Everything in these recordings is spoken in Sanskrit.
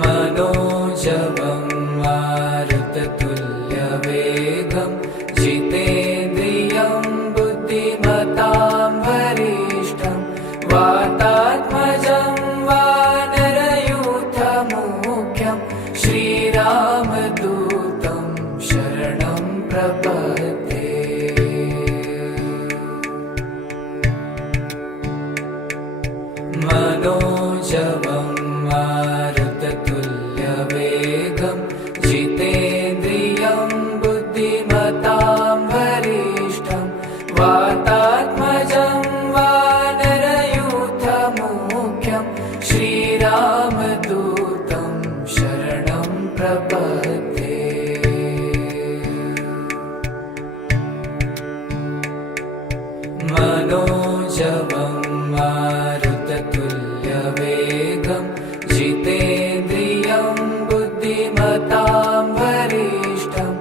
मनोजवं मारुततुल्यवेगं जितेन्द्रियं बुद्धिमतां वरिष्ठं वातात्मजं वानरयूथमुख्यं श्रीरामदूतं शरणं प्रपद्ये। मनोजवं मारुततुल्यवेगं जितेन्द्रियं बुद्धिमतां वरिष्ठं वातात्मजं वानरयूथमुख्यं श्रीरामदूतं शरणं प्रपद्ये। मनोजवं मारुततुल्यवेगं जितेन्द्रियं बुद्धिमतां वरिष्ठं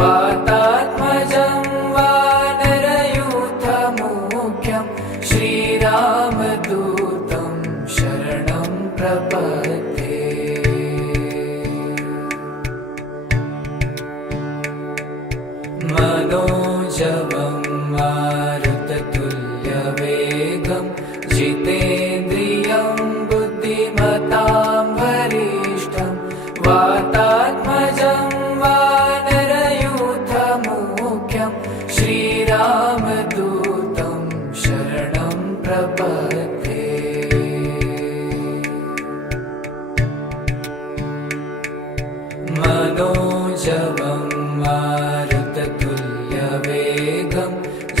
वातात्मजं वानरयूथमुख्यं श्रीरामदूतं शरणं प्रपद्ये। मनोजवं मारुततुल्यवेगं जितेन्द्रियं बुद्धिमतां वरिष्ठं वातात्मजं वानरयूथमुख्यं श्रीरामदूतं शरणं प्रपद्ये। मनोजवं मारुततुल्यवेगं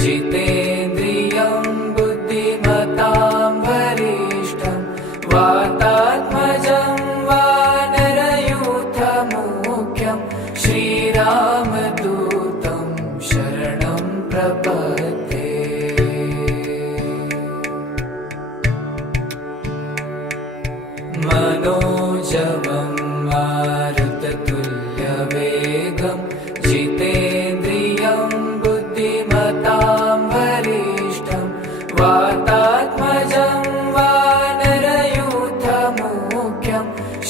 जितेन्द्रियं बुद्धिमतां वरिष्ठं वातात्मजं वानरयूथमुख्यं श्रीरामदूतं शरणं प्रपद्ये। मनोजवं मारुततुल्यवेगं जितेन्द्रियं बुद्धिमतां वरिष्ठं वातात्मजं वानरयूथमुख्यं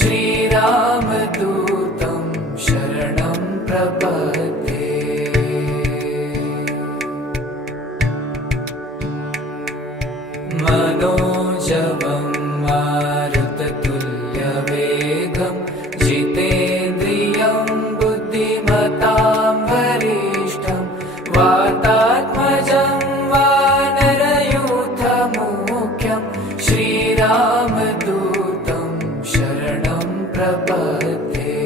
श्रीरामदूतं शरणं प्रपद्ये। मनोजवं मारुततुल्यवेगं जितेन्द्रियं बुद्धिमतां वरिष्ठं वातात्मजं वानरयूथमुख्यं श्रीरामदूतं शरणं प्रपद्ये।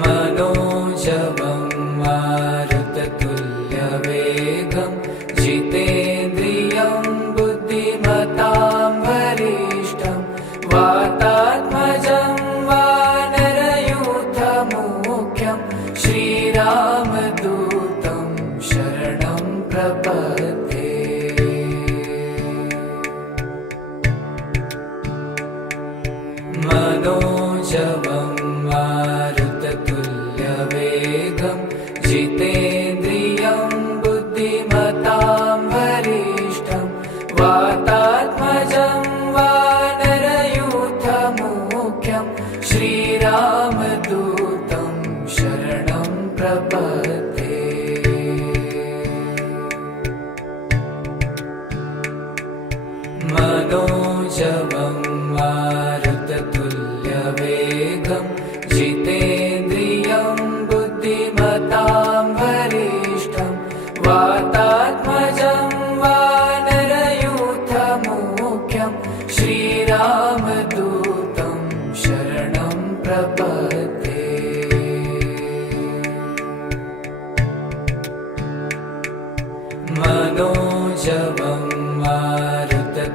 मनोजवं मारुततुल्यवेगं जितेन्द्रियं बुद्धिमतां वरिष्ठं वातात्मजं वानरयूथमुख्यं श्रीरामदूतं शरणं प्रपद्ये। मनोजवं मारुततुल्यवेगं जितेन्द्रियं बुद्धिमतां वरिष्ठं वातात्मजं वानरयूथमुख्यं श्रीरामदूतं शरणं प्रपद्ये। मनोजवं मारुततुल्यवेगं जितेन्द्रियं बुद्धिमतां वरिष्ठं वातात्मजं वानरयूथमुख्यं श्रीरामदूतं शरणं प्रपद्ये। मनोजवं मारुततुल्यवेगं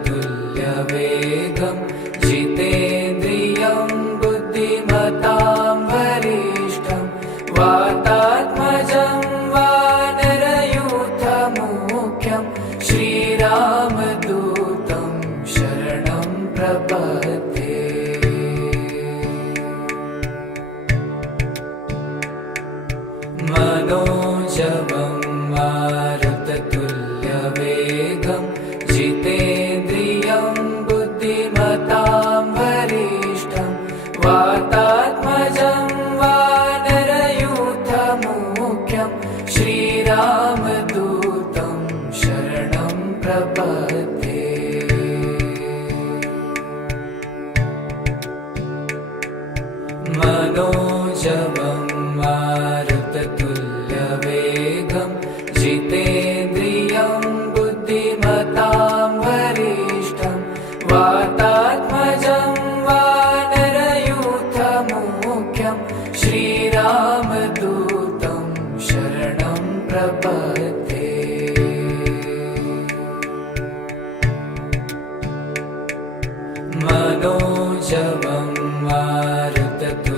जितेन्द्रियं बुद्धिमतां वरिष्ठं वातात्मजं वानरयूथमुख्यं श्रीरामदूतं शरणं प्रपद्ये। मनोजवं मारुततुल्यवेगं मुख्यं श्रीरामदूतं शरणं प्रपद्ये। मनोजवं मारुततुल्यवेगं जितेन्द्रियं बुद्धिमतां वरिष्ठं वातात्मजं वानरयूथमुख्यं श्रीरामदूतं शरणं प्रपद्ये। मनोजवं मारुततुल्यवेगं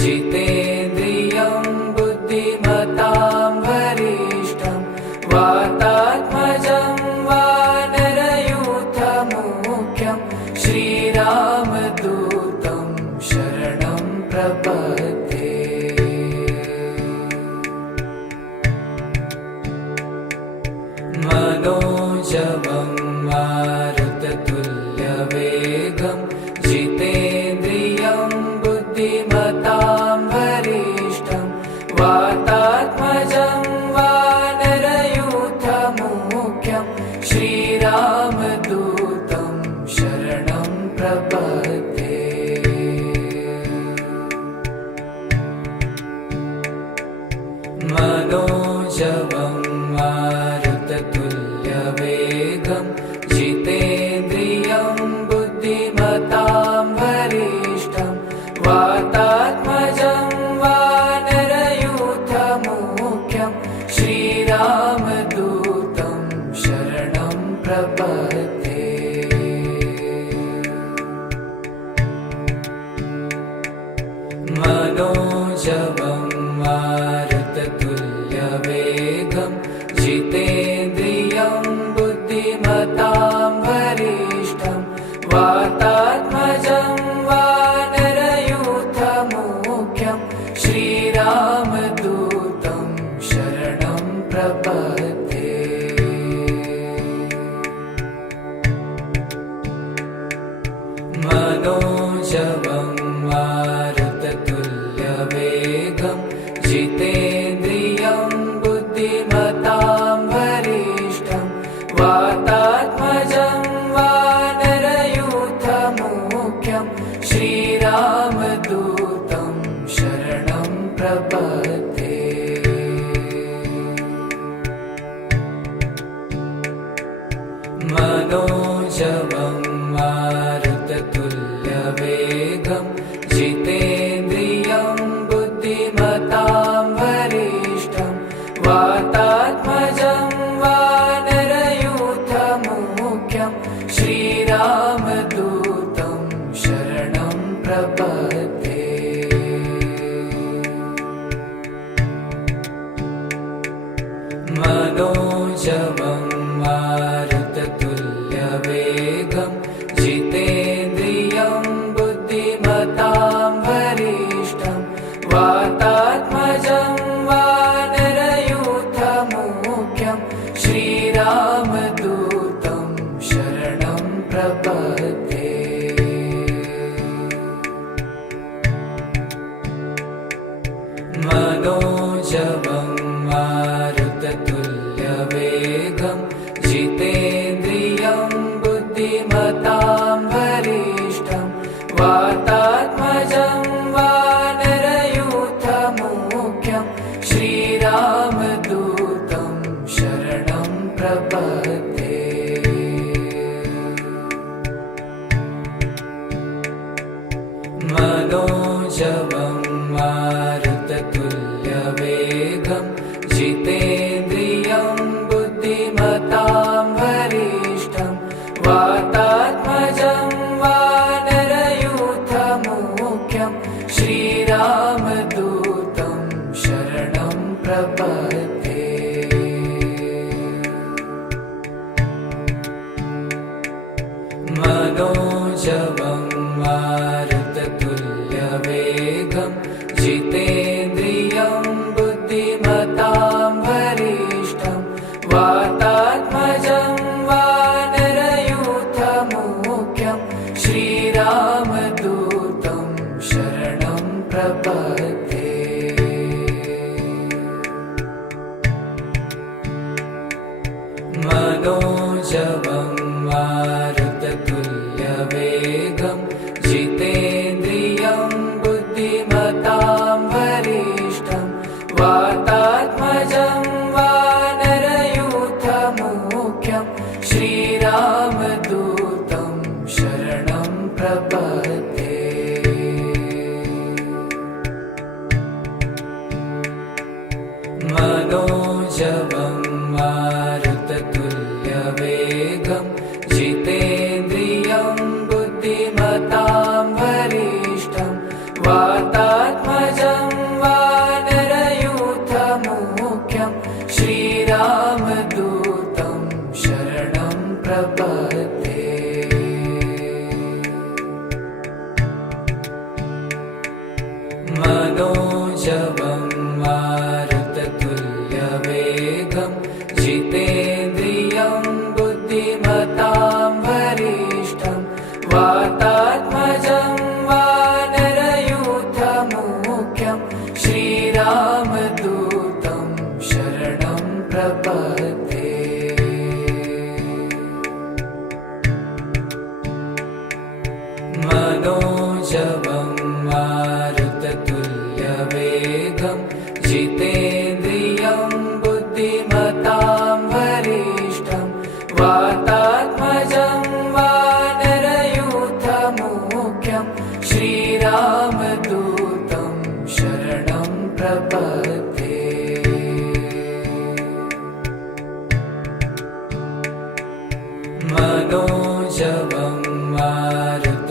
जितेन्द्रियं बुद्धिमतां वरिष्ठं वातात्मजं वानरयूथमुख्यं श्रीरामदूतं शरणं प्रपद्ये। मनोजवं मारुततुल्यवेगं जितेन्द्रियं बुद्धिमतां वरिष्ठं वातात्मजं वानरयूथमुख्यं श्रीरामदूतं शरणं प्रपद्ये। मनोजवं मारुततुल्यवेगं जितेन्द्रियं बुद्धिमतां वरिष्ठं वातात्मजं वानरयूथमुख्यं श्रीरामदूतं शरणं प्रपद्ये। मनोजवं मारुततुल्यवेगं जितेन्द्रियं बुद्धिमतां वरिष्ठं वातात्मजं वानरयूथमुख्यं श्रीरामदूतं शरणं प्रपद्ये। मनोजवं मारुततुल्यवेगं जितेन्द्रियं बुद्धिमतां वरिष्ठं वातात्मजं वानरयूथमुख्यं श्रीरामदूतं शरणं प्रपद्ये। मनोजवं मारुततुल्यवेगं जितेन्द्रियं बुद्धिमतां वरिष्ठं वातात्मजं वानरयूथमुख्यं श्रीरामदूतं शरणं प्रपद्ये। मनोजवं मारुततुल्यवेगं जितेन्द्रियं बुद्धिमतां वरिष्ठं वातात्मजं वानरयूथमुख्यं श्रीरामदूतं शरणं प्रपद्ये। मनोजवं मारुततुल्यवेगं जितेन्द्रियं बुद्धिमतां वरिष्ठं वातात्मजं वानरयूथमुख्यं श्रीरामदूतं शरणं प्रपद्ये। मनोजवं मारुततुल्यवेगं जितेन्द्रियं बुद्धिमतां वरिष्ठं वातात्मजं वानरयूथमुख्यं श्रीरामदूतं शरणं प्रपद्ये। मनोजवं मारुततुल्यवेगं जितेन्द्रियं बुद्धिमतां वरिष्ठं वातात्मजं वानरयूथमुख्यं श्रीरामदूतं शरणं प्रपद्ये। मनोजवं मारुततुल्यवेगं जितेन्द्रियं बुद्धिमतां वरिष्ठं वातात्मजं वानरयूथमुख्यं श्रीरामदूतं मनोजवं मारुततुल्यवेगं जितेन्द्रियं बुद्धिमतां वरिष्ठं वातात्मजं वानरयूथमुख्यं श्रीरामदूतं शरणं प्रपद्ये। मनोजवं मारुततुल्यवेगं जितेन्द्रियं बुद्धिमतां वरिष्ठं वातात्मजं वानरयूथमुख्यं श्रीरामदूतं शरणं प्रपद्ये। मनोजवं मारुततुल्यवेगं जितेन्द्रियं बुद्धिमतां वरिष्ठं वातात्मजं वानरयूथमुख्यं श्रीरामदूतं शरणं प्रपद्ये। मनोजवं मारुततुल्यवेगं जितेन्द्रियं बुद्धिमतां वरिष्ठं वातात्मजं वानरयूथमुख्यं श्रीरामदूतं शरणं प्रपद्ये। मनोजवं मारुततुल्यवेगं जितेन्द्रियं बुद्धिमतां वरिष्ठं वातात्मजं वानरयूथमुख्यं श्रीरामदूतं शरणं प्रपद्ये। मनोजवं मारुततुल्यवेगं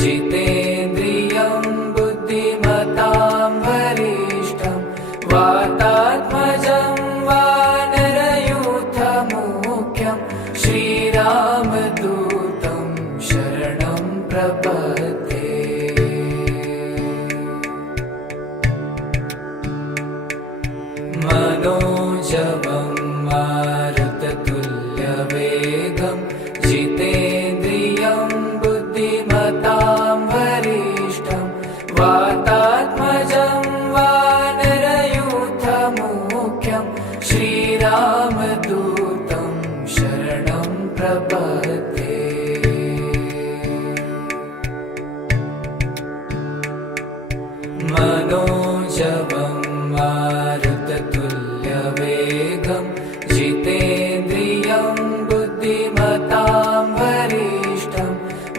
जितेन्द्रियं बुद्धिमतां वरिष्ठं वातात्मजं वानरयूथमुख्यं श्रीरामदूतं शरणं प्रपद्ये। मनोजवं मारुततुल्यवेगं जितेन्द्रियं बुद्धिमतां वरिष्ठं वातात्मजं वानरयूथमुख्यं श्रीरामदूतं शरणं प्रपद्ये। मनोजवं मारुततुल्यवेगं जितेन्द्रियं बुद्धिमतां वरिष्ठं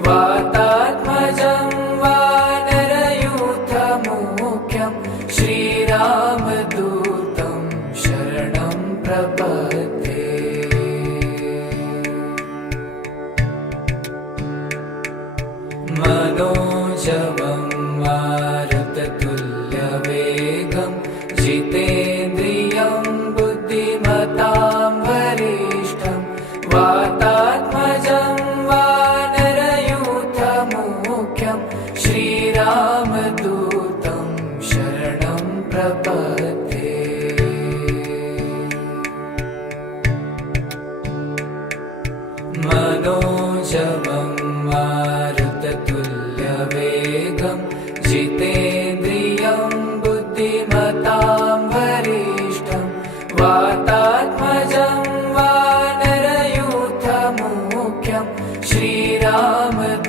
वातात्मजं वानरयूथमुख्यं श्रीरामदूतं शरणं प्रपद्ये। मनोजवं मारुततुल्यवेगं जितेन्द्रियं बुद्धिमतां वरिष्ठं वातात्मजं वानरयूथमुख्यं श्रीरामदूतं शरणं प्रपद्ये। मनोजवं मारुततुल्यवेगं जितेन्द्रियं बुद्धिमतां वरिष्ठं वातात्मजं वानरयूथमुख्यं श्रीरामदूतं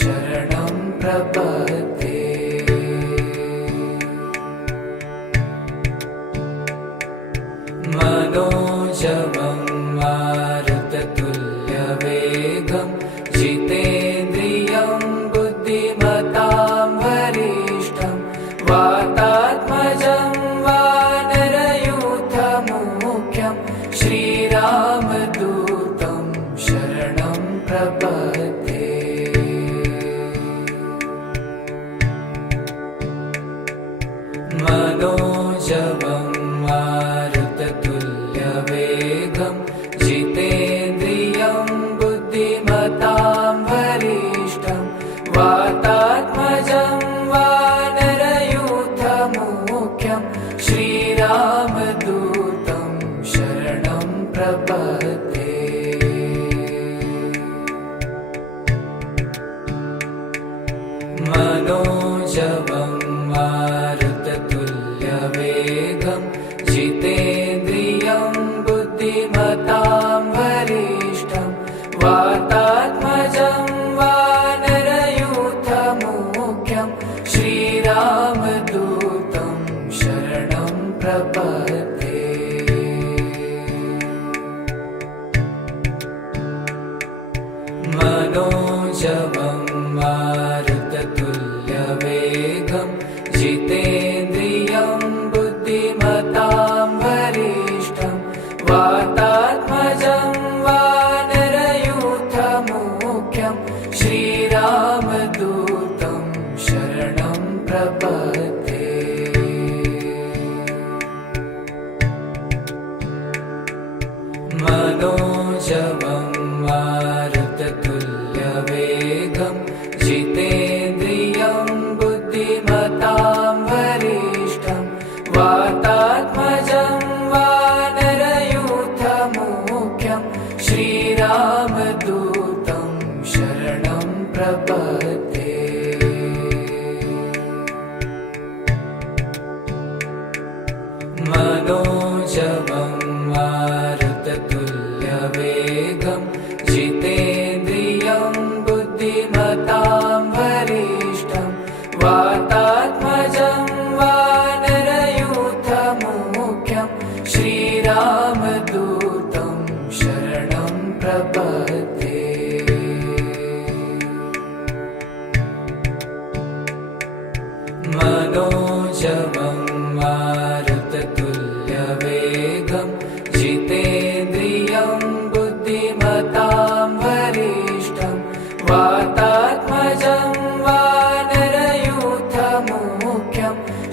शरणं प्रपद्ये। मनोजवं मारुततुल्यवेगं जितेन्द्रियं बुद्धिमतां वरिष्ठं वातात्मजं वानरयूथमुख्यं श्रीरामदूतं शरणं प्रपद्ये। मनोजवं मारुततुल्यवेगं जितेन्द्रियं बुद्धिमतां वरिष्ठं वातात्मजं वानरयूथमुख्यं श्रीरामदूतं शरणं प्रपद्ये। मनोजवं मारुततुल्यवेगं जितेन्द्रियं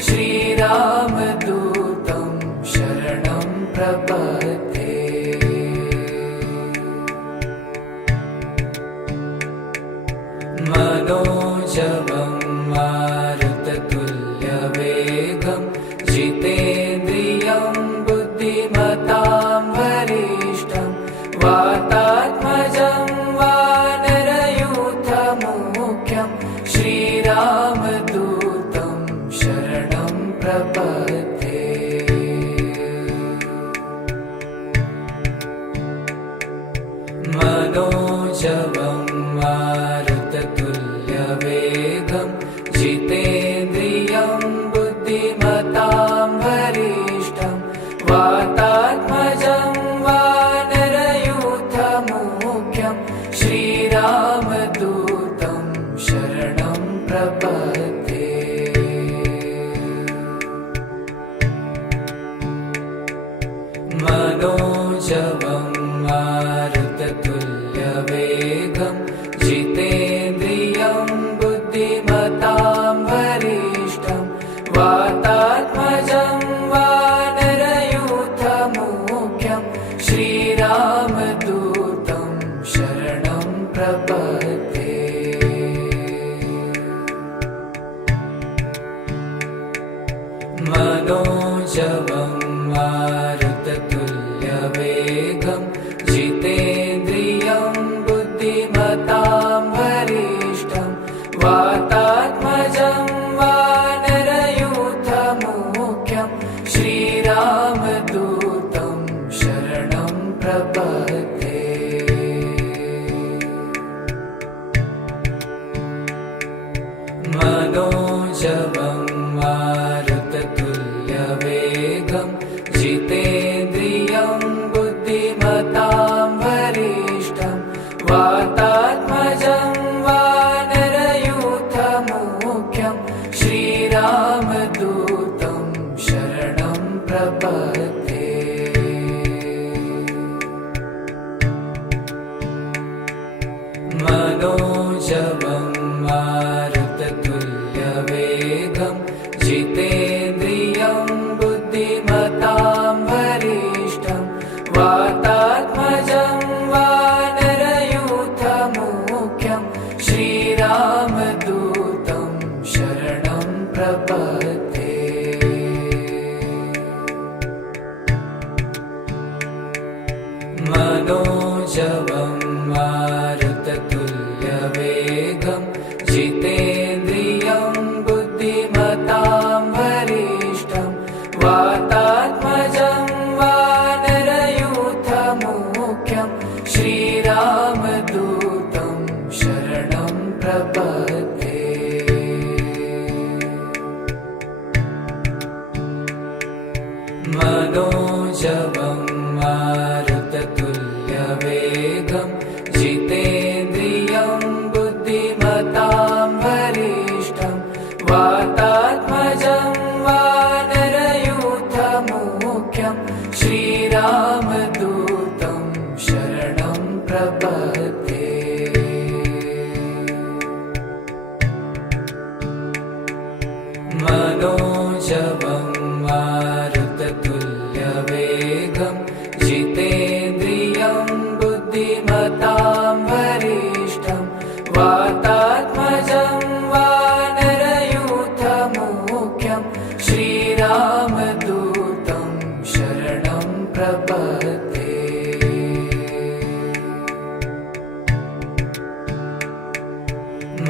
श्रीरामदूतं शरणं प्रपद्ये। मनोजवं मारुततुल्यवेगं जितेन्द्रियं बुद्धिमतां वरिष्ठं वातात्मजं वानरयूथमुख्यं श्रीरामदूतं शरणं प्रपद्ये। मनोजवं मारुततुल्यवेगं जितेन्द्रियं बुद्धिमतां वरिष्ठं वातात्मजं वानरयूथमुख्यं श्रीरामदूतं शरणं प्रपद्ये। मनोजवं मारुततुल्यवेगं जितेन्द्रियं बुद्धिमतां वरिष्ठं वातात्मजं वानरयूथमुख्यं श्रीरामदूतं शरणं प्रपद्ये। मनोजवं मारुततुल्यवेगं जितेन्द्रियं बुद्धिमतां वरिष्ठं वातात्मजं वानरयूथमुख्यं श्रीरामदूतं शरणं प्रपद्ये। मनोजवं मारुततुल्यवेगं जितेन्द्रियं बुद्धिमतां वरिष्ठं वातात्मजं वानरयूथमुख्यं श्रीरामदूतं शरणं प्रपद्ये। मनोजवं मारुततुल्यवेगं जितेन्द्रियं बुद्धिमतां वरिष्ठं वातात्मजं वानरयूथमुख्यं श्रीरामदूतं शरणं प्रपद्ये। मनोजवं मारुततुल्यवेगं जितेन्द्रियं बुद्धिमतां वरिष्ठं वातात्मजं वानरयूथमुख्यं श्रीरामदूतं शरणं प्रपद्ये। मनोजवं मारुततुल्यवेगं जितेन्द्रियं बुद्धिमतां वरिष्ठं वातात्मजं वानरयूथमुख्यं श्रीरामदूतं शरणं प्रपद्ये। मनोजवं मारुततुल्यवेगं जितेन्द्रियं बुद्धिमतां वरिष्ठं वातात्मजं वानरयूथमुख्यं श्रीरामदूतं शरणं प्रपद्ये।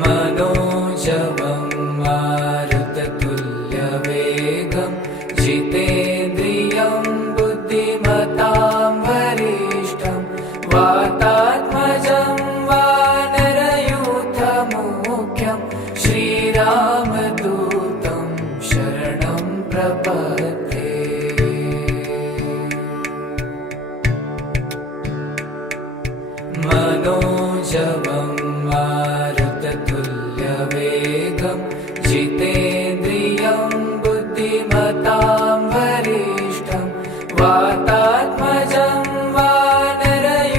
मनोजवं मारुततुल्यवेगं जितेन्द्रियं बुद्धिमतां वरिष्ठं वातात्मजं वानरयूथमुख्यं श्रीरामदूतं शरणं प्रपद्ये। मनोजवं मारुततुल्यवेगं जितेन्द्रियं बुद्धिमतां वरिष्ठं वातात्मजं वानरयूथमुख्यं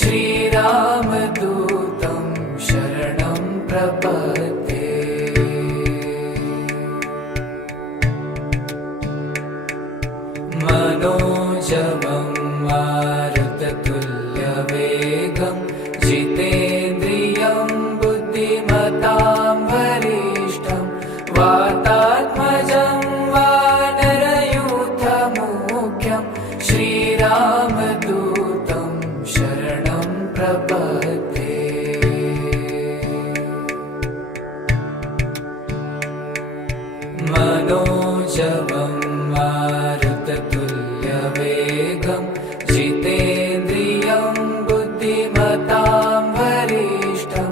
श्रीरामदूतं शरणं प्रपद्ये। मनोजवं मारुततुल्यवेगं जितेन्द्रियं बुद्धिमतां वरिष्ठं वातात्मजं वानरयूथमुख्यं श्रीरामदूतं शरणं प्रपद्ये। मनोजवं मारुततुल्यवेगं जितेन्द्रियं बुद्धिमतां वरिष्ठं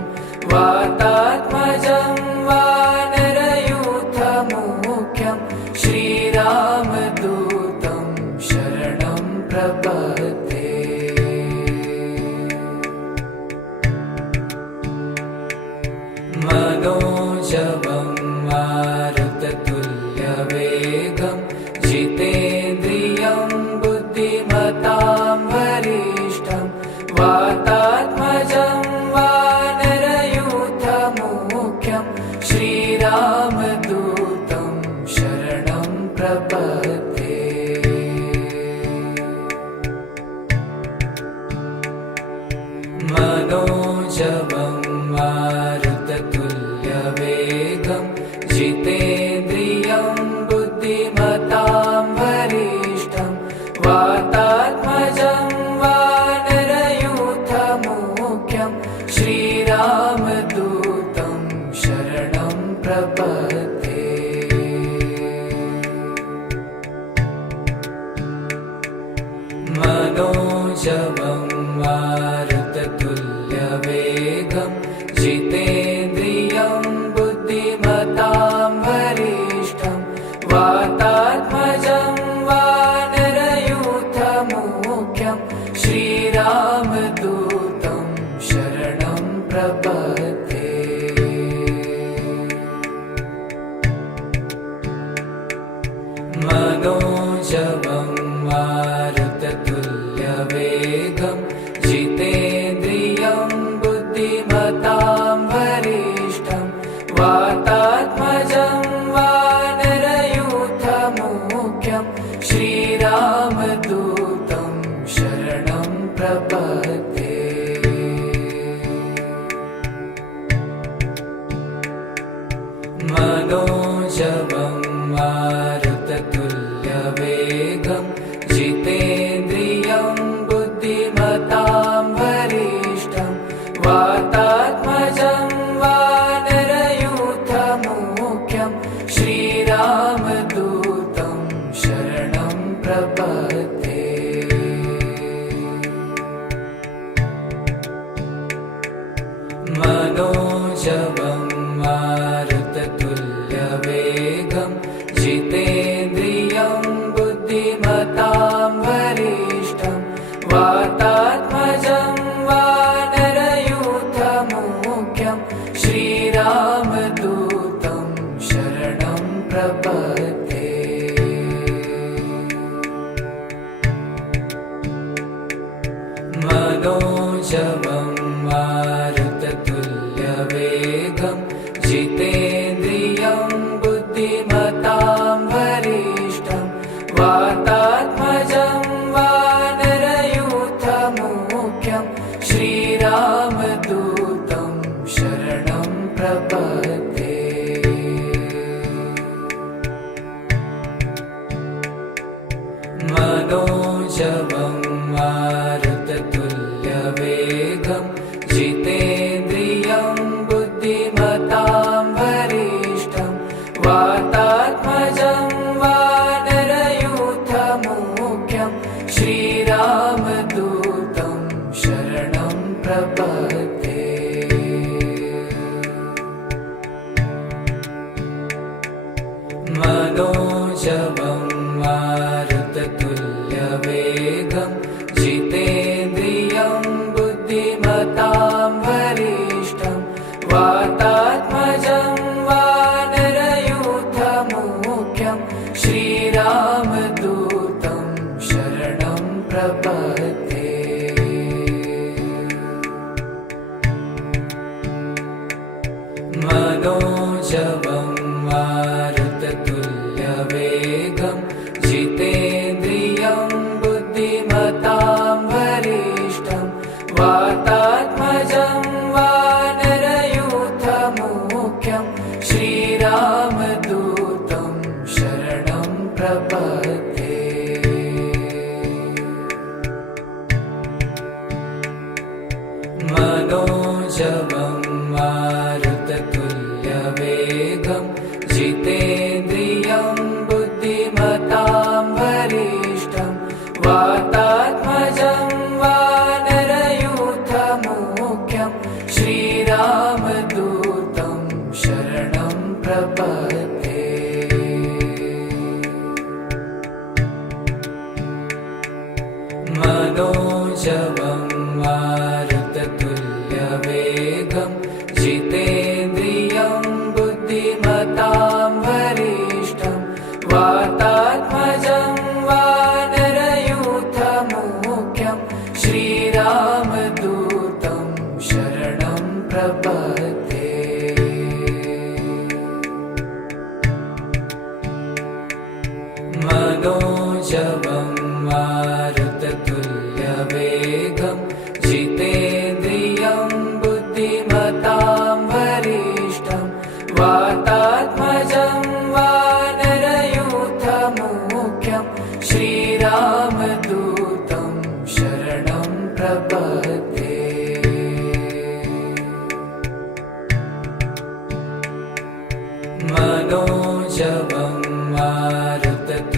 वातात्मजं वानरयूथमुख्यं श्रीरामदूतं शरणं प्रपद्ये। मनोजवं मारुततुल्यवेगं जितेन्द्रियं बुद्धिमतां वरिष्ठं वातात्मजं वानरयूथमुख्यं श्रीरामदूतं शरणं प्रपद्ये। मनोजवं मारुततुल्यवेगं जितेन्द्रियं बुद्धिमतां वरिष्ठं वातात्मजं वानरयूथमुख्यं श्रीरामदूतं शरणं प्रपद्ये। मनोजवं मारुततुल्यवेगं जितेन्द्रियं बुद्धिमतां वरिष्ठं वातात्मजं वानरयूथमुख्यं श्रीरामदूतं शरणं प्रपद्ये। मनोजवं मारुततुल्यवेगं जितेन्द्रियं बुद्धिमतां वरिष्ठं वातात्मजं वानरयूथमुख्यं श्रीरामदूतं शरणं प्रपद्ये। मनोजवं मारुततुल्यवेगं जितेन्द्रियं बुद्धिमतां वरिष्ठं वातात्मजं वानरयूथमुख्यं श्रीरामदूतं शरणं प्रपद्ये। मनोजवं मारुततुल्यवेगं जितेन्द्रियं बुद्धिमतां वरिष्ठं वातात्मजं वानरयूथमुख्यं श्रीरामदूतं शरणं प्रपद्ये। मनोजवं मारुततुल्यवेगं जितेन्द्रियं बुद्धिमतां वरिष्ठं वातात्मजं वानरयूथमुख्यं श्रीरामदूतं शरणं प्रपद्ये। मनोजवं मारुततुल्यवेगं जितेन्द्रियं बुद्धिमतां वरिष्ठं वातात्मजं वानरयूथमुख्यं श्रीरामदूतं शरणं प्रपद्ये। मनोजवं मारुततुल्यवेगं जितेन्द्रियं बुद्धिमतां वरिष्ठं वातात्मजं वानरयूथमुख्यं श्रीरामदूतं शरणं प्रपद्ये। मनोजवं मारुततुल्यवेगं जितेन्द्रियं मनोजवं मारुततुल्यवेगं जितेन्द्रियं बुद्धिमतां वरिष्ठं वातात्मजं वानरयूथमुख्यं श्रीरामदूतं शरणं प्रपद्ये। मनोजवं मारुततुल्यवेगं जितेन्द्रियं बुद्धिमतां वरिष्ठं वातात्मजं वानरयूथमुख्यं श्रीरामदूतं शरणं प्रपद्ये। मनोजवं मारुततुल्यवेगं जितेन्द्रियं बुद्धिमतां वरिष्ठं वातात्मजं वानरयूथमुख्यं श्रीरामदूतं शरणं प्रपद्ये। मनोजवं मारुततुल्यवेगं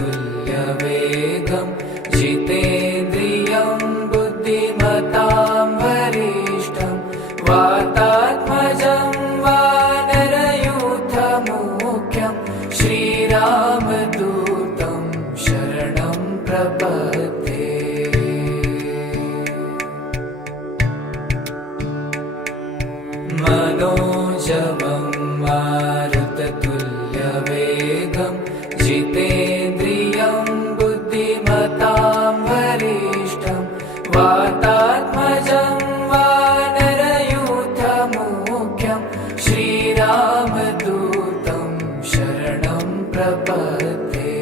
जितेन्द्रियं बुद्धिमतां वरिष्ठं वातात्मजं वानरयूथमुख्यं श्रीरामदूतं शरणं प्रपद्ये। मनोजवं मारुततुल्यवेगं जितेन्द्रियं बुद्धिमतां वरिष्ठं वातात्मजं वानरयूथमुख्यं श्रीरामदूतं शरणं प्रपद्ये।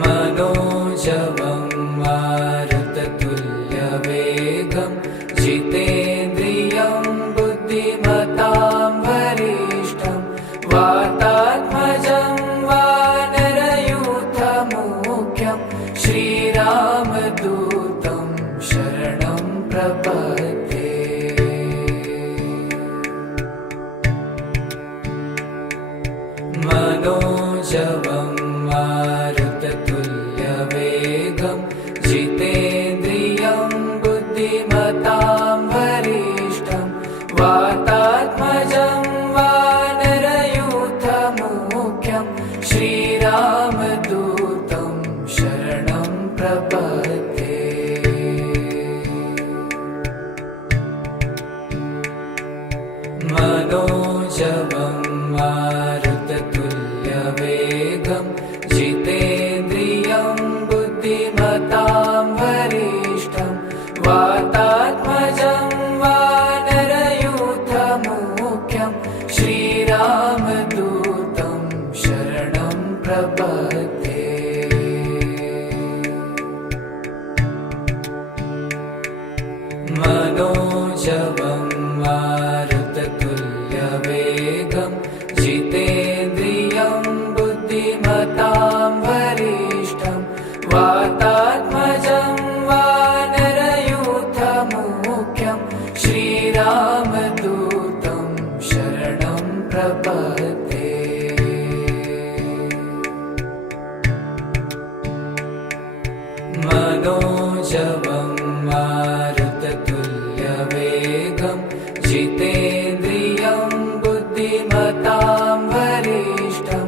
मनोजवं मारुततुल्यवेगं जितेन्द्रियं बुद्धिमतां वरिष्ठं वातात्मजं वानरयूथमुख्यं श्रीरामदूतं शरणं प्रपद्ये। मनोजवं मारुततुल्यवेगं जितेन्द्रियं बुद्धिमतां वरिष्ठं वातात्मजं वानरयूथमुख्यं श्रीरामदूतं शरणं प्रपद्ये। मनोजवं मारुततुल्यवेगं जितेन्द्रियं बुद्धिमतां वरिष्ठं वातात्मजं वानरयूथमुख्यं श्रीरामदूतं शरणं प्रपद्ये। मनोजवं मारुततुल्यवेगं जितेन्द्रियं बुद्धिमतां वरिष्ठं वातात्मजं वानरयूथमुख्यं श्रीरामदूतं शरणं प्रपद्ये। मनोजवं मारुततुल्यवेगं जितेन्द्रियं बुद्धिमतां वरिष्ठं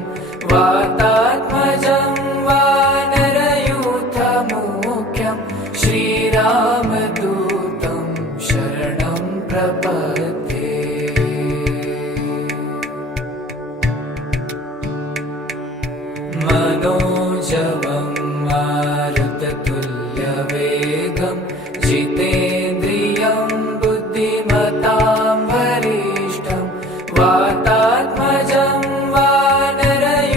वातात्मजं वानरयूथमुख्यं श्रीरामदूतं शरणं प्रपद्ये। मनोजवं मारुततुल्यवेगं जितेन्द्रियं बुद्धिमतां वरिष्ठं वातात्मजं वानरयूथमुख्यं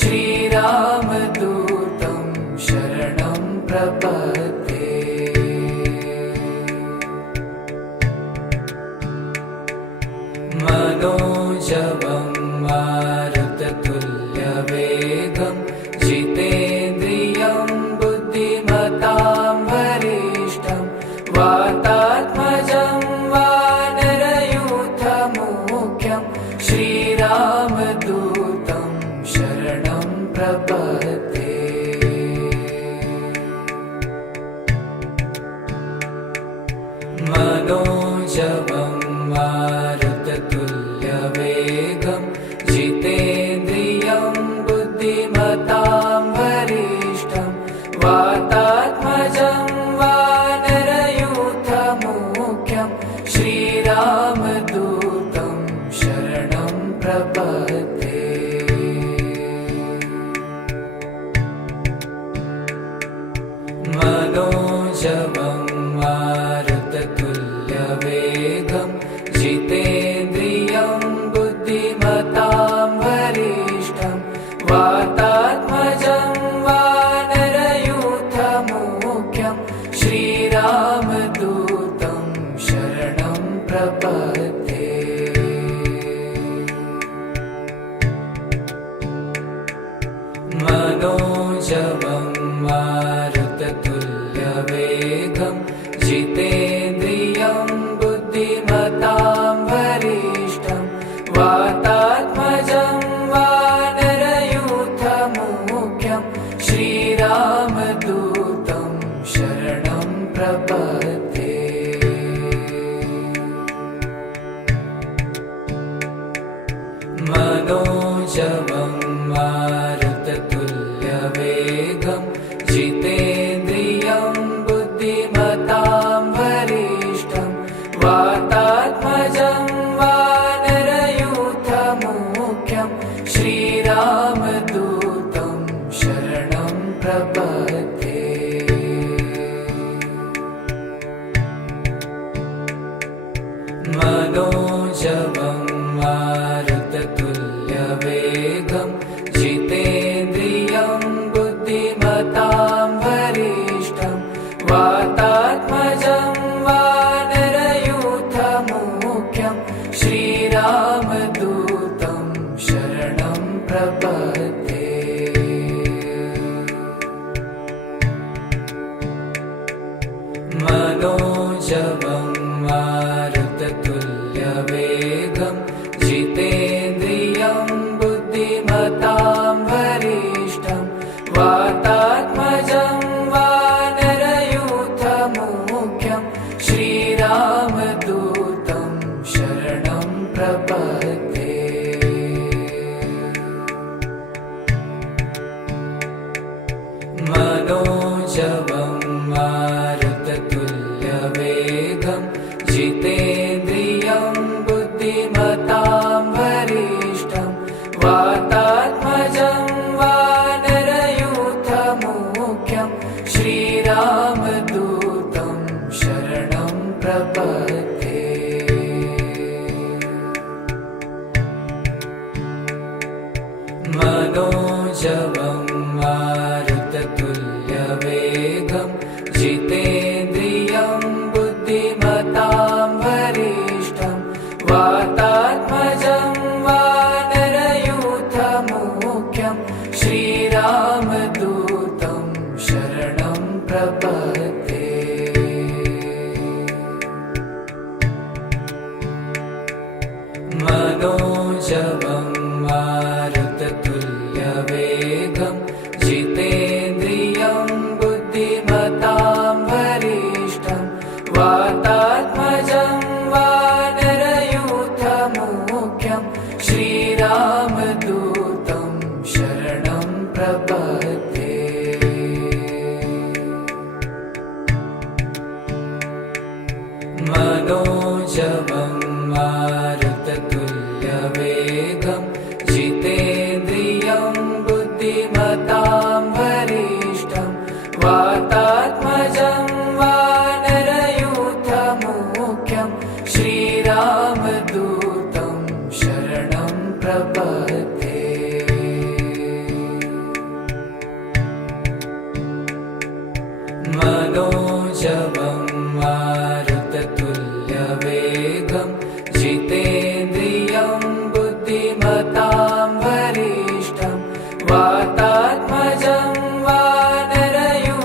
श्रीरामदूतं शरणं प्रपद्ये। मनोजवं मारुततुल्यवेगं जितेन्द्रियं बुद्धिमतां मुख्यं श्रीरामदूतं शरणं प्रपद्ये। मनोजवं मारुततुल्यवेगं जितेन्द्रियं बुद्धिमतां वरिष्ठं वातात्मजं वानरयूथमुख्यं श्रीरामदूतं शरणं प्रपद्ये। मनोजवं मारुततुल्यवेगं जितेन्द्रियं बुद्धिमतां वरिष्ठं वातात्मजं वानरयूथमुख्यं श्रीरामदूतं शरणं प्रपद्ये। मनोजवं मारुततुल्यवेगं जितेन्द्रियं बुद्धिमतां वरिष्ठं वातात्मजं वानरयूथमुख्यं श्रीरामदूतं शरणं प्रपद्ये। मनोजवं मारुततुल्यवेगं जितेन्द्रियं बुद्धिमतां वरिष्ठं वातात्मजं वानरयूथमुख्यं श्रीरामदूतं शरणं प्रपद्ये। मनोजवं मारुततुल्यवेगं जितेन्द्रियं बुद्धिमतां वरिष्ठं वातात्मजं वानरयूथमुख्यं श्रीरामदूतं शरणं प्रपद्ये। मनोजवं मारुततुल्यवेगं जितेन्द्रियं बुद्धिमतां वरिष्ठं वातात्मजं वानरयूथमुख्यं श्रीरामदूतं शरणं प्रपद्ये। मनोजवं मारुततुल्यवेगं जितेन्द्रियं बुद्धिमतां वरिष्ठं वातात्मजं वानरयूथमुख्यं श्रीरामदूतं शरणं प्रपद्ये। मनोजवं मारुततुल्यवेगं जितेन्द्रियं बुद्धिमतां वरिष्ठं वातात्मजं वानरयूथमुख्यं श्रीरामदूतं शरणं प्रपद्ये। मनोजवं मारुततुल्यवेगं जितेन्द्रियं बुद्धिमतां वरिष्ठं वातात्मजं वानरयूथमुख्यं श्रीरामदूतं शरणं प्रपद्ये। मनोजवं मारुततुल्यवेगं जितेन्द्रियं बुद्धिमतां वरिष्ठं वातात्मजं वानरयूथमुख्यं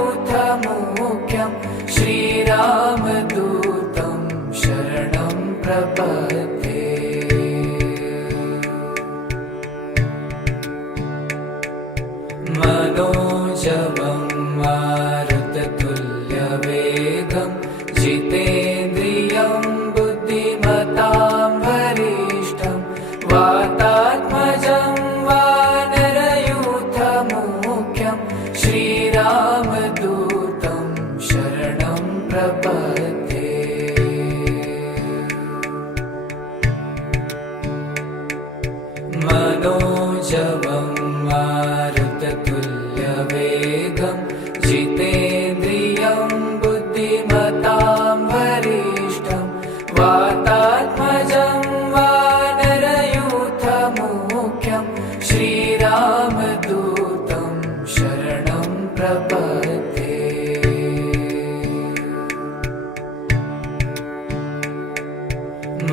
श्रीरामदूतं शरणं प्रपद्ये। मनोजवं मारुततुल्यवेगं जितेन्द्रियं बुद्धिमतां वरिष्ठं वातात्मजं वानरयूथमुख्यं श्रीरामदूतं शरणं प्रपद्ये।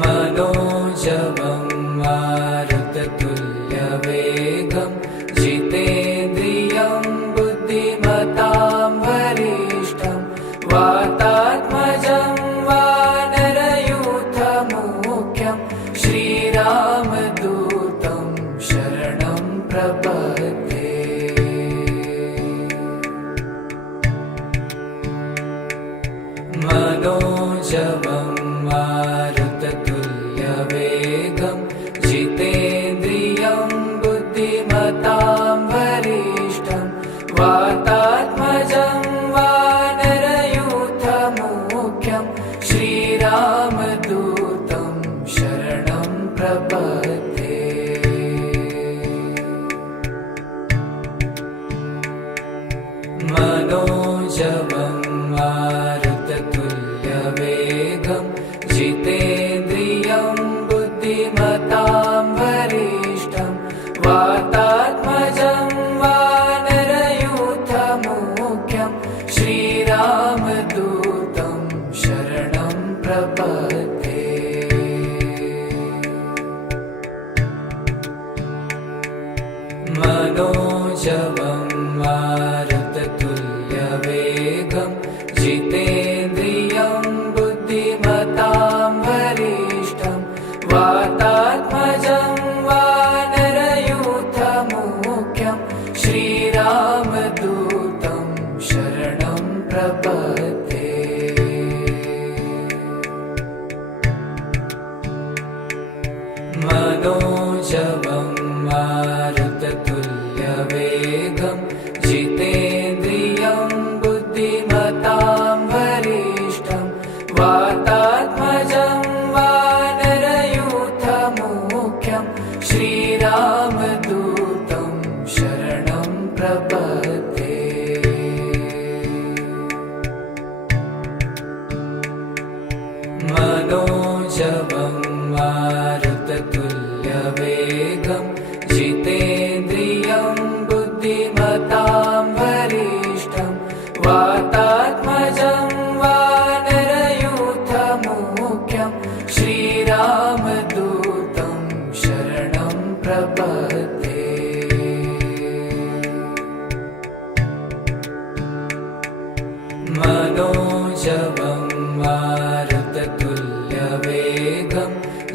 मनोजवं मारुततुल्यवेगं जितेन्द्रियं बुद्धिमतां वरिष्ठं वातात्मजं वानरयूथमुख्यं श्रीरामदूतं शरणं प्रपद्ये। मनोजवं मारुततुल्यवेगं जितेन्द्रियं बुद्धिमतां वरिष्ठं वातात्मजं वानरयूथमुख्यं श्रीरामदूतं शरणं प्रपद्ये। मनोजवं मारुततुल्यवेगं जितेन्द्रियं बुद्धिमतां वरिष्ठं वातात्मजं वानरयूथमुख्यं श्रीरामदूतं शरणं प्रपद्ये। मनोजवं मारुततुल्यवेगं जितेन्द्रियं बुद्धिमतां वरिष्ठं वातात्मजं वानरयूथमुख्यं श्रीरामदूतं शरणं प्रपद्ये। मनोजवं मारुततुल्यवेगं जितेन्द्रियं बुद्धिमतां वरिष्ठं वातात्मजं वानरयूथमुख्यं श्रीरामदूतं शरणं प्रपद्ये। मनोजवं मारुततुल्यवेगं जितेन्द्रियं बुद्धिमतां वरिष्ठं वातात्मजं वानरयूथमुख्यं श्रीरामदूतं शरणं प्रपद्ये। मनोजवं मारुततुल्यवेगं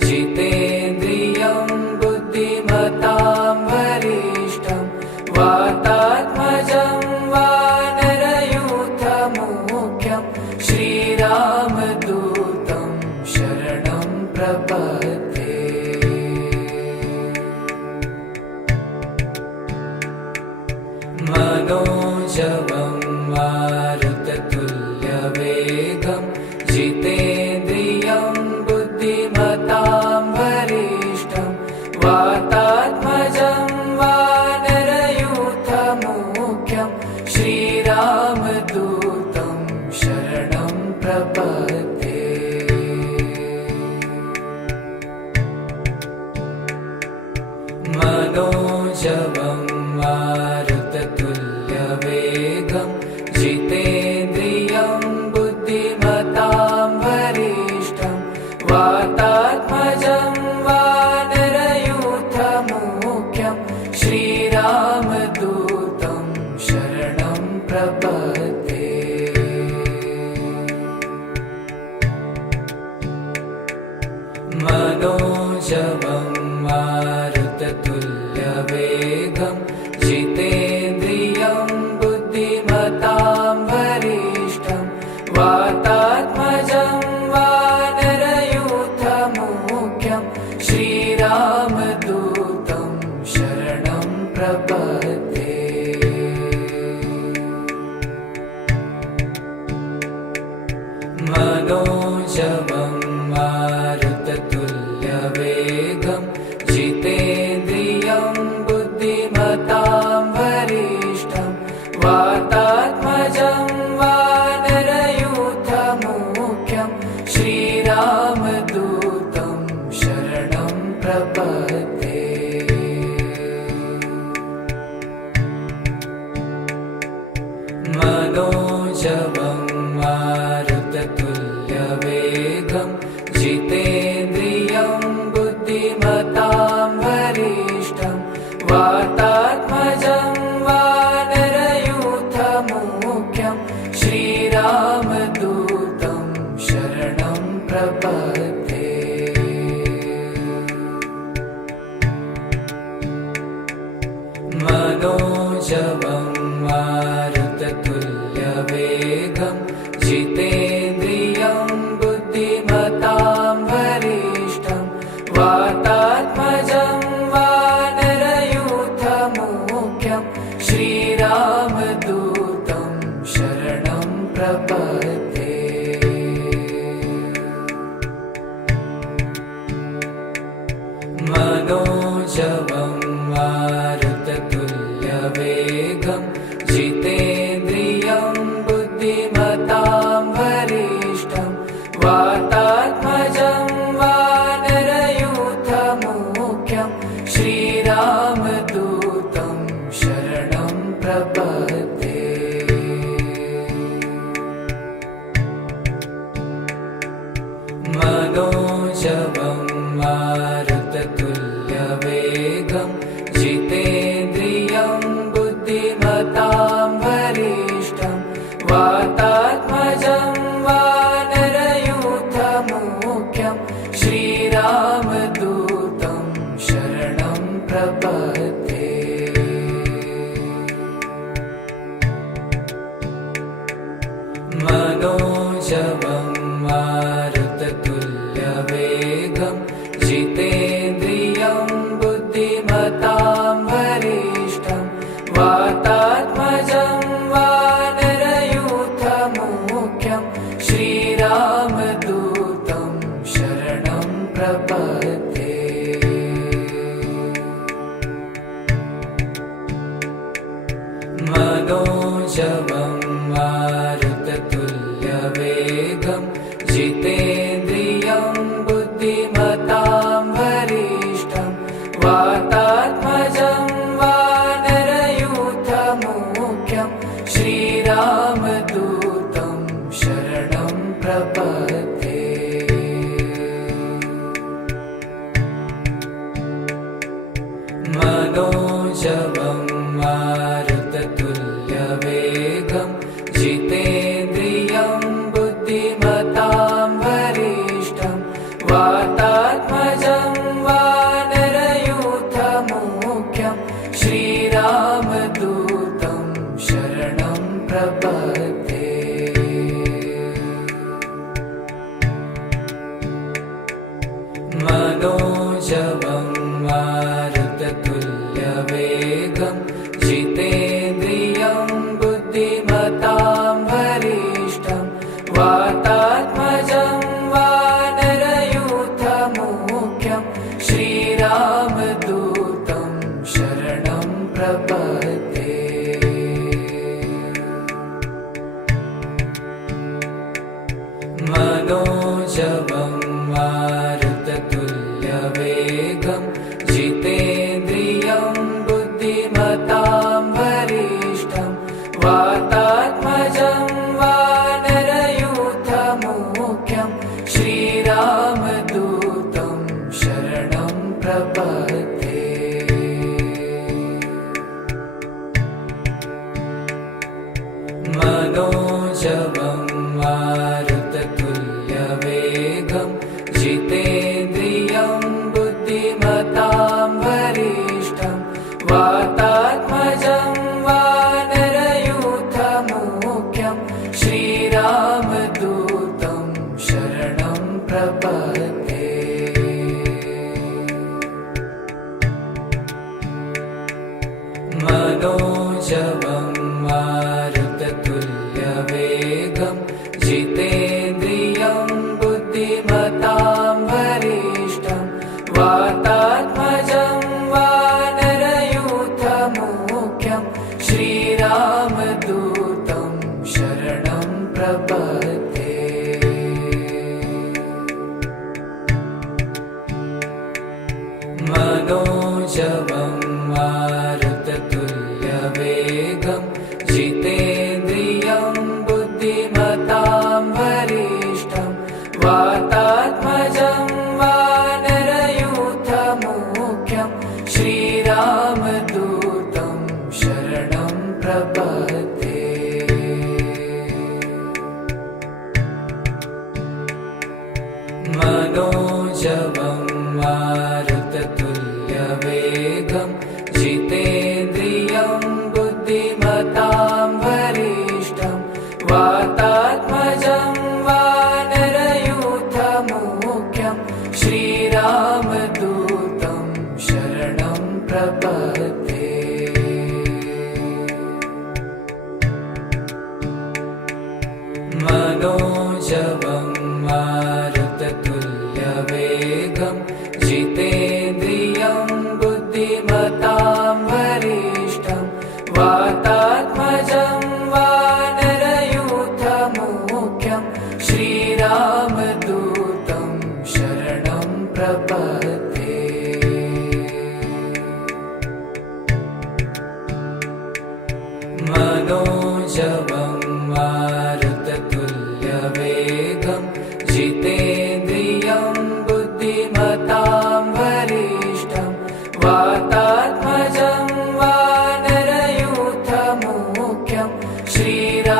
जितेन्द्रियं बुद्धिमतां वरिष्ठं वातात्मजं वानरयूथमुख्यं श्रीरामदूतं शरणं प्रपद्ये। मनोजवं मारुततुल्यवेगं जितेन्द्रियं बुद्धिमतां वरिष्ठं वातात्मजं वानरयूथमुख्यं श्रीरामदूतं शरणं प्रपद्ये। मनोजवं मारुततुल्यवेगं जितेन्द्रियं बुद्धिमतां वरिष्ठं वातात्मजं वानरयूथमुख्यं श्रीरामदूतं शरणं प्रपद्ये। मनोजवं मारुततुल्यवेगं जितेन्द्रियं बुद्धिमतां वरिष्ठं वातात्मजं वानरयूथमुख्यं श्रीरामदूतं शरणं प्रपद्ये। मनोजवं मारुततुल्यवेगं जितेन्द्रियं बुद्धिमतां वरिष्ठं वातात्मजं वानरयूथमुख्यं श्रीरामदूतं शरणं प्रपद्ये। मनोजवं मारुततुल्यवेगं जितेन्द्रियं मनोजवं मारुततुल्यवेगं जितेन्द्रियं बुद्धिमतां वरिष्ठं वातात्मजं वानरयूथमुख्यं श्रीरामदूतं शरणं प्रपद्ये। मनोजवं मारुततुल्यवेगं जितेन्द्रियं बुद्धिमतां वरिष्ठं वातात्मजं वानरयूथमुख्यं श्रीरामदूतं शरणं प्रपद्ये। मनोजवं मारुततुल्यवेगं जितेन्द्रियं बुद्धिमतां वरिष्ठं वातात्मजं वानरयूथमुख्यं श्रीरामदूतं शरणं प्रपद्ये। मनोजवं मारुततुल्यवेगं जितेन्द्रियं बुद्धिमतां वरिष्ठं वातात्मजं वानरयूथमुख्यं श्रीरामदूतं शरणं प्रपद्ये। मनोजवं मारुततुल्यवेगं जितेन्द्रियं बुद्धिमतां वरिष्ठं वातात्मजं वानरयूथमुख्यं श्रीरामदूतं शरणं प्रपद्ये। मनोजवं मारुततुल्यवेगं जितेन्द्रियं बुद्धिमतां वरिष्ठं वातात्मजं वानरयूथमुख्यं श्रीरामदूतं शरणं प्रपद्ये। मनोजवं मारुततुल्यवेगं जितेन्द्रियं बुद्धिमतां वरिष्ठं वातात्मजं वानरयूथमुख्यं श्रीरामदूतं शरणं प्रपद्ये। मनोजवं मारुततुल्यवेगं जितेन्द्रियं बुद्धिमतां वरिष्ठं वातात्मजं वानरयूथमुख्यं श्रीरामदूतं शरणं प्रपद्ये। मनोजवं मारुततुल्यवेगं जितेन्द्रियं बुद्धिमतां वरिष्ठं वातात्मजं वानरयूथमुख्यं श्रीरामदूतं शरणं प्रपद्ये। मनोजवं मारुततुल्यवेगं जितेन्द्रियं बुद्धिमतां वरिष्ठं वातात्मजं वानरयूथमुख्यं श्रीरामदूतं शरणं प्रपद्ये। मनोजवं मारुततुल्यवेगं जितेन्द्रियं बुद्धिमतां वरिष्ठं वातात्मजं वानरयूथमुख्यं श्रीरामदूतं शरणं प्रपद्ये। मनोजवं मारुततुल्यवेगं जितेन्द्रियं बुद्धिमतां प्रपद्ये मनोजवं मारुततुल्यवेगं जितेन्द्रियं बुद्धिमतां वरिष्ठं वातात्मजं वानरयूथमुख्यं श्रीरामदूतं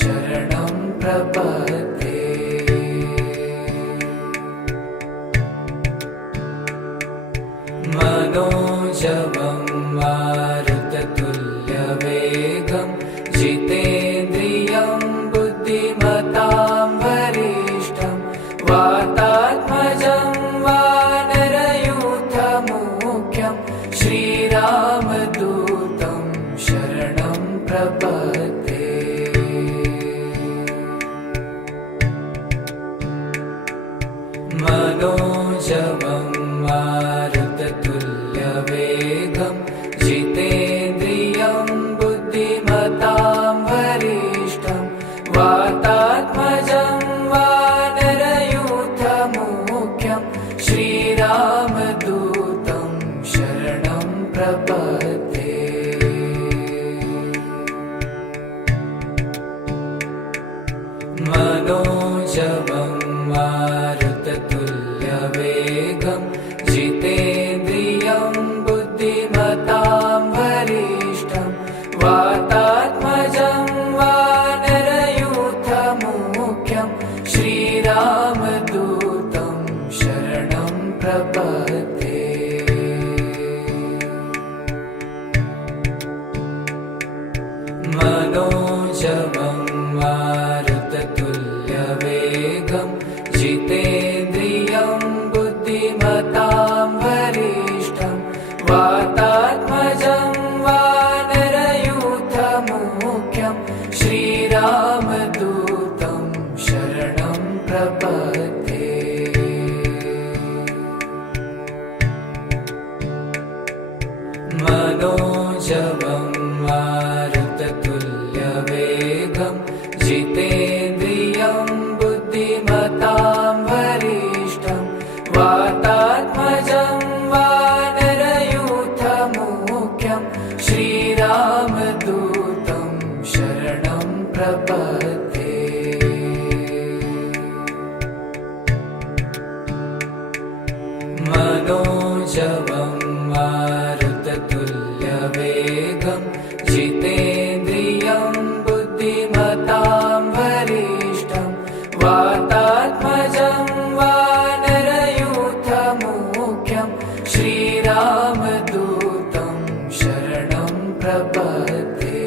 शरणं प्रपद्ये मनोजवं मारुततुल्यवेगं जितेन्द्रियं बुद्धिमतां वरिष्ठं वातात्मजं वानरयूथमुख्यं श्रीरामदूतं शरणं प्रपद्ये मनोजवं मारुततुल्यवेगं जितेन्द्रियं बुद्धिमतां वरिष्ठं वातात्मजं वानरयूथमुख्यं श्रीरामदूतं शरणं प्रपद्ये मनोजवं मारुततुल्यवेगं जितेन्द्रियं बुद्धिमतां वरिष्ठं वातात्मजं वानरयूथमुख्यं श्रीरामदूतं शरणं प्रपद्ये मनोजवं मारुततुल्यवेगं जितेन्द्रियं बुद्धिमतां वरिष्ठं वातात्मजं वानरयूथमुख्यं श्रीरामदूतं शरणं प्रपद्ये मनोजवं मारुततुल्यवेगं जितेन्द्रियं बुद्धिमतां वरिष्ठं वातात्मजं वानरयूथमुख्यं श्रीरामदूतं शरणं प्रपद्ये मनोजवं मारुततुल्यवेगं जितेन्द्रियं बुद्धिमतां वरिष्ठं वातात्मजं वानरयूथमुख्यं श्रीरामदूतं शरणं प्रपद्ये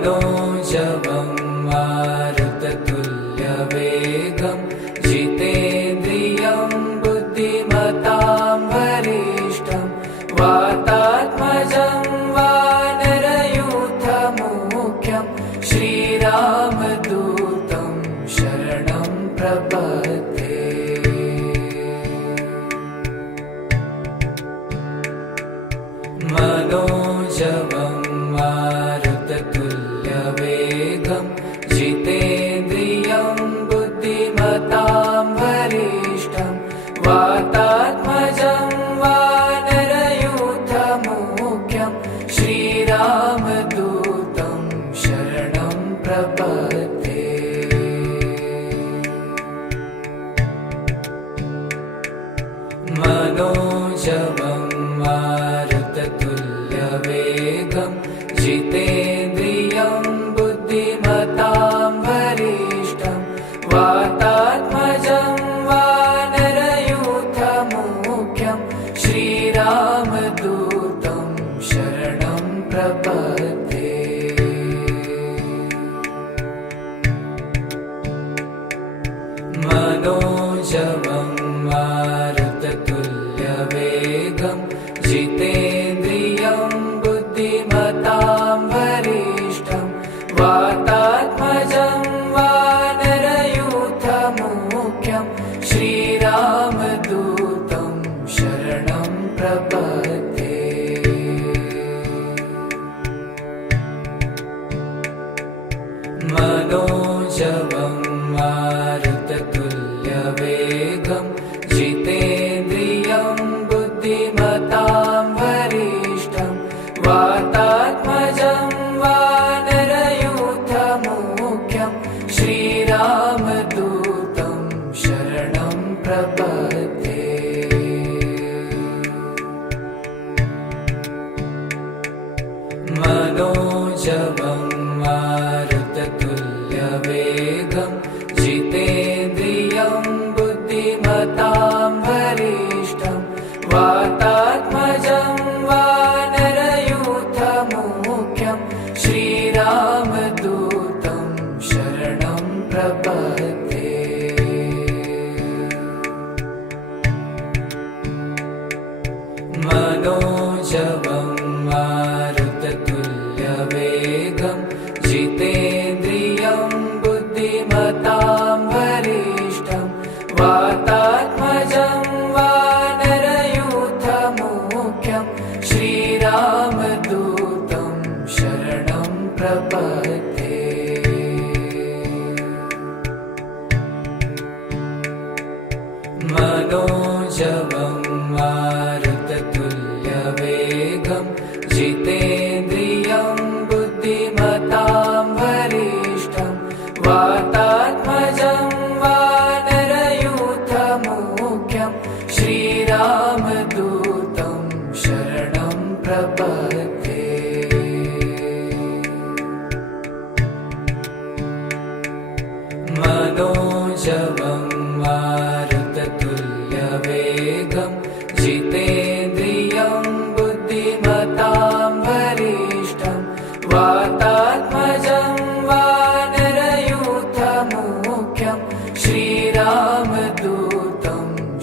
मनोजवं मारुततुल्यवेगं जितेन्द्रियं बुद्धिमतां वरिष्ठं वातात्मजं वानरयूथमुख्यं श्रीरामदूतं शरणं प्रपद्ये मनोजवं मारुततुल्यवेगं जितेन्द्रियं बुद्धिमतां वरिष्ठं वातात्मजं वानरयूथमुख्यं श्रीरामदूतं शरणं प्रपद्ये मनोजवं मारुततुल्यवेगं जितेन्द्रियं बुद्धिमतां वरिष्ठं वातात्मजं वानरयूथमुख्यं श्रीरामदूतं शरणं प्रपद्ये मनोजवं मारुततुल्यवेगं जितेन्द्रियं बुद्धिमतां वरिष्ठं वातात्मजं वानरयूथमुख्यं श्रीरामदूतं शरणं प्रपद्ये। मनोजवं मारुततुल्यवेगं जितेन्द्रियं बुद्धिमतां वरिष्ठं वातात्मजं वानरयूथमुख्यं श्रीरामदूतं शरणं प्रपद्ये। मनोजवं मारुततुल्यवेगं जितेन्द्रियं बुद्धिमतां वरिष्ठं वातात्मजं वानरयूथमुख्यं श्रीरामदूतं शरणं प्रपद्ये। मनोजवं मारुततुल्यवेगं जितेन्द्रियं बुद्धिमतां वरिष्ठं वातात्मजं वानरयूथमुख्यं श्रीरामदूतं शरणं प्रपद्ये। मनोजवं मारुततुल्यवेगं जितेन्द्रियं बुद्धिमतां वरिष्ठं वातात्मजं वानरयूथमुख्यं श्रीरामदूतं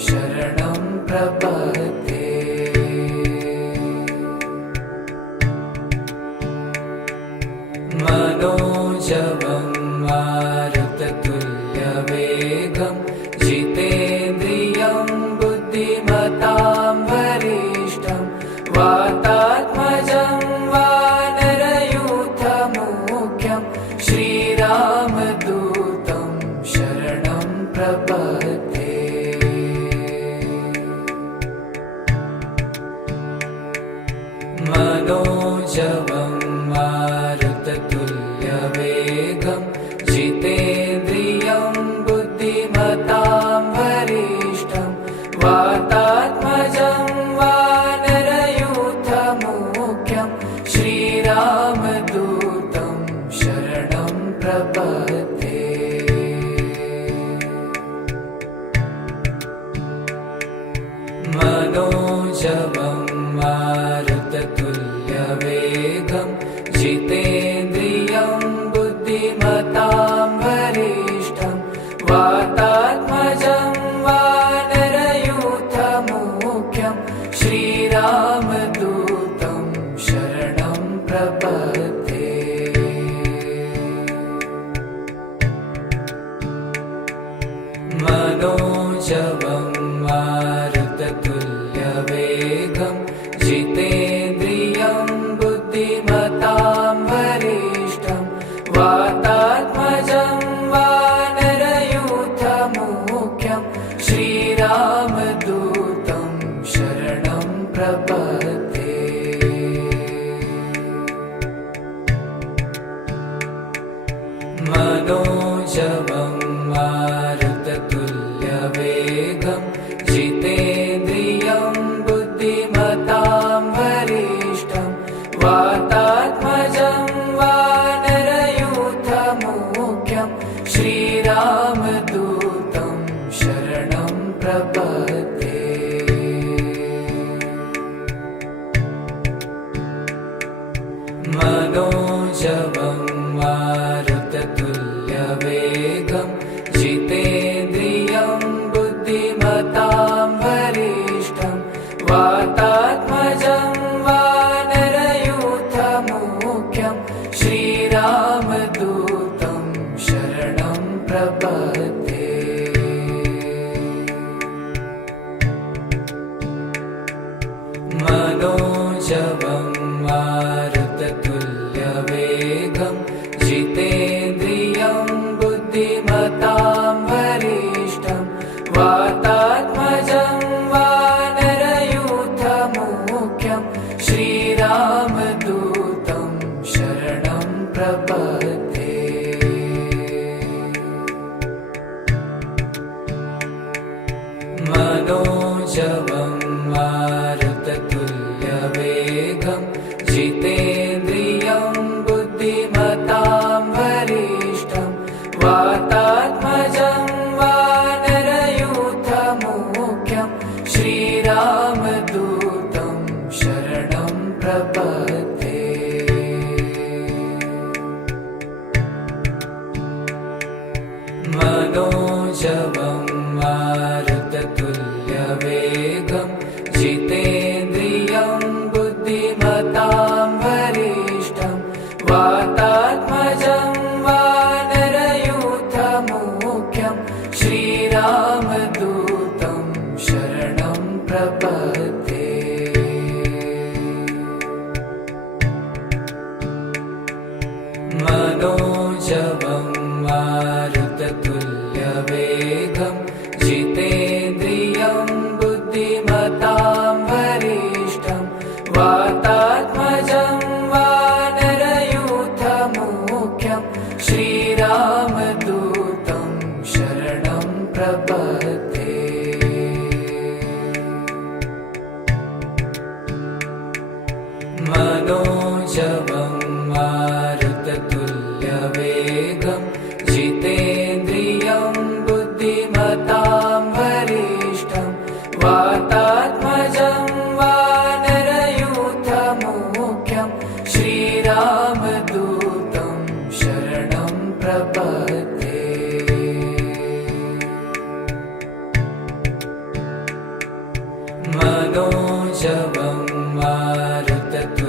शरणं प्रपद्ये। मनोजवं मारुततुल्यवेगं जितेन्द्रियं बुद्धिमतां वरिष्ठं वातात्मजं वानरयूथमुख्यं श्रीरामदूतं शरणं प्रपद्ये। मनोजवं मारुततुल्यवेगं जितेन्द्रियं बुद्धिमतां वरिष्ठं वातात्मजं वानरयूथमुख्यं श्रीरामदूतं शरणं प्रपद्ये। मनोजवं मारुततुल्यवेगं जितेन्द्रियं बुद्धिमतां वरिष्ठं वातात्मजं वानरयूथमुख्यं श्रीरामदूतं शरणं प्रपद्ये। मनोजवं मारुततुल्यवेगं जितेन्द्रियं बुद्धिमतां वरिष्ठं वातात्मजं वानरयूथमुख्यं श्रीरामदूतं शरणं प्रपद्ये। मनोजवं मारुततुल्यवेगं जितेन्द्रियं बुद्धिमतां वरिष्ठं वातात्मजं वानरयूथमुख्यं श्रीरामदूतं शरणं प्रपद्ये। मनोजवं मारुततुल्यवेगं जितेन्द्रियं बुद्धिमतां वरिष्ठं वातात्मजं वानरयूथमुख्यं श्रीरामदूतं शरणं प्रपद्ये। मनोजवं मारुततुल्यवेगं जितेन्द्रियं मनोजवं मारुततुल्यवेगं जितेन्द्रियं बुद्धिमतां वरिष्ठं वातात्मजं वानरयूथमुख्यं श्रीरामदूतं शरणं प्रपद्ये। मनोजवं मारुततुल्यवेगं जितेन्द्रियं बुद्धिमतां वरिष्ठं वातात्मजं वानरयूथमुख्यं श्रीरामदूतं शरणं प्रपद्ये। मनोजवं मारुततुल्यवेगं जितेन्द्रियं बुद्धिमतां वरिष्ठं वातात्मजं वानरयूथमुख्यं श्रीरामदूतं शरणं प्रपद्ये। मनोजवं मारुततुल्यवेगं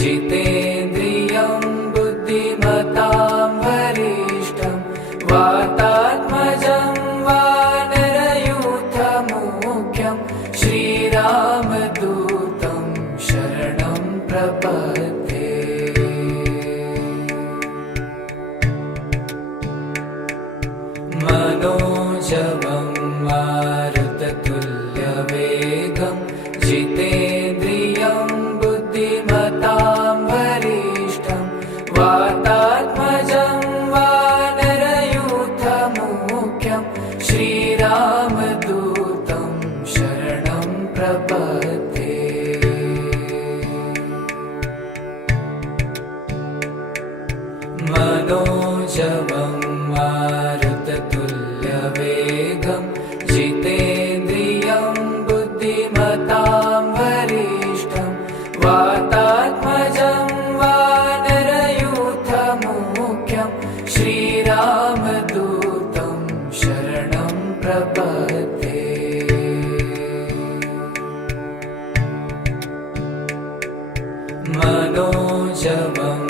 जितेन्द्रियं बुद्धिमतां वरिष्ठं वातात्मजं वानरयूथमुख्यं श्रीरामदूतं शरणं प्रपद्ये। मनोजवं मारुततुल्यवेगं जितेन्द्रियं बुद्धिमतां वरिष्ठं वातात्मजं वानरयूथमुख्यं श्रीरामदूतं शरणं प्रपद्ये। मनोजवं मारुततुल्यवेगं जितेन्द्रियं बुद्धिमतां वरिष्ठं वातात्मजं वानरयूथमुख्यं श्रीरामदूतं शरणं प्रपद्ये। मनोजवं